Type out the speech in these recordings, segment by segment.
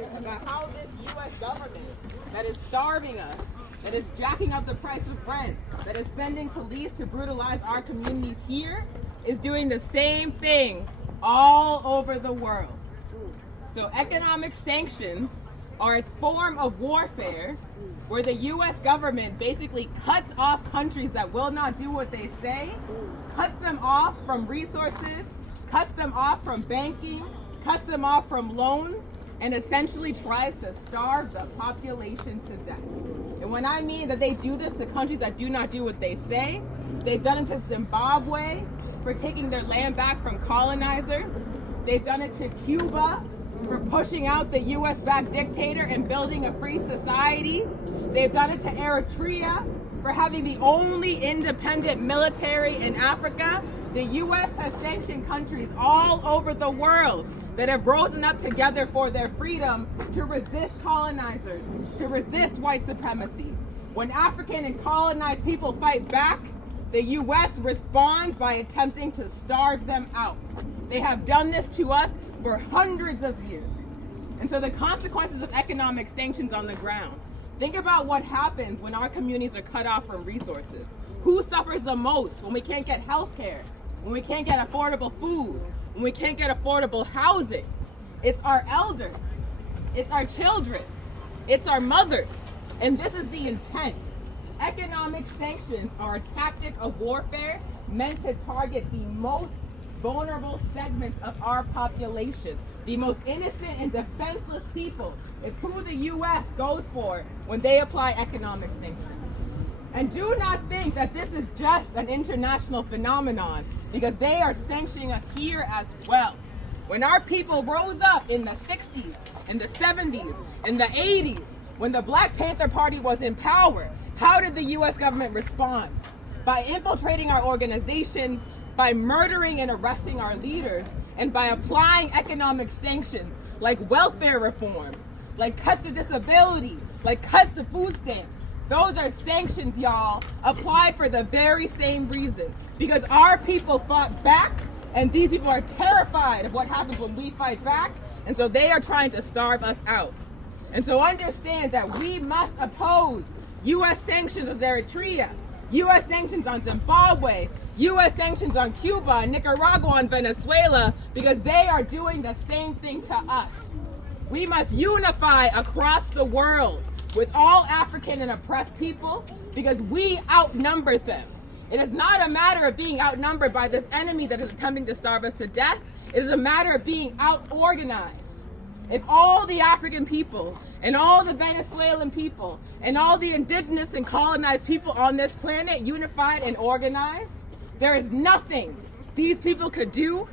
about how this U.S. government that is starving us, that is jacking up the price of rent, that is sending police to brutalize our communities here, is doing the same thing all over the world. So economic sanctions are a form of warfare where the U.S. government basically cuts off countries that will not do what they say, cuts them off from resources, cuts them off from banking, cuts them off from loans, and essentially tries to starve the population to death. And when I mean that they do this to countries that do not do what they say, they've done it to Zimbabwe for taking their land back from colonizers. They've done it to Cuba for pushing out the US-backed dictator and building a free society. They've done it to Eritrea for having the only independent military in Africa. The US has sanctioned countries all over the world that have risen up together for their freedom to resist colonizers, to resist white supremacy. When African and colonized people fight back, the US responds by attempting to starve them out. They have done this to us for hundreds of years. And so the consequences of economic sanctions on the ground. Think about what happens when our communities are cut off from resources. Who suffers the most when we can't get health care, when we can't get affordable food, when we can't get affordable housing? It's our elders, it's our children, it's our mothers. And this is the intent. Economic sanctions are a tactic of warfare meant to target the most vulnerable segments of our population. The most innocent and defenseless people is who the U.S. goes for when they apply economic sanctions. And do not think that this is just an international phenomenon, because they are sanctioning us here as well. When our people rose up in the 60s, in the 70s, in the 80s, when the Black Panther Party was in power, how did the U.S. government respond? By infiltrating our organizations, by murdering and arresting our leaders, and by applying economic sanctions like welfare reform, like cuts to disability, like cuts to food stamps. Those are sanctions, y'all, applied for the very same reason. Because our people fought back, and these people are terrified of what happens when we fight back, and so they are trying to starve us out. And so understand that we must oppose U.S. sanctions on Eritrea, U.S. sanctions on Zimbabwe, U.S. sanctions on Cuba, Nicaragua, and Venezuela, because they are doing the same thing to us. We must unify across the world with all African and oppressed people, because we outnumber them. It is not a matter of being outnumbered by this enemy that is attempting to starve us to death. It is a matter of being out-organized. If all the African people and all the Venezuelan people and all the indigenous and colonized people on this planet unified and organized, there is nothing these people could do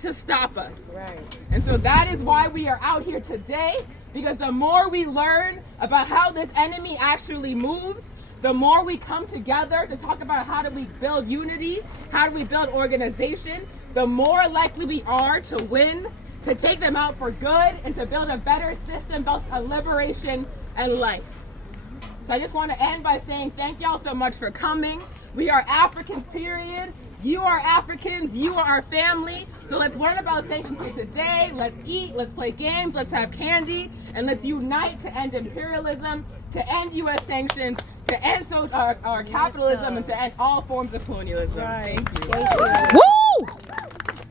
to stop us. Right. And so that is why we are out here today, because the more we learn about how this enemy actually moves, the more we come together to talk about how do we build unity, how do we build organization, the more likely we are to win, to take them out for good, and to build a better system built on liberation and life. So I just want to end by saying thank y'all so much for coming. We are Africans, period. You are Africans, you are our family. So let's learn about sanctions here today. Let's eat, let's play games, let's have candy, and let's unite to end imperialism, to end U.S. sanctions, to end our capitalism, and to end all forms of colonialism. Right. Thank you. Thank you. Woo!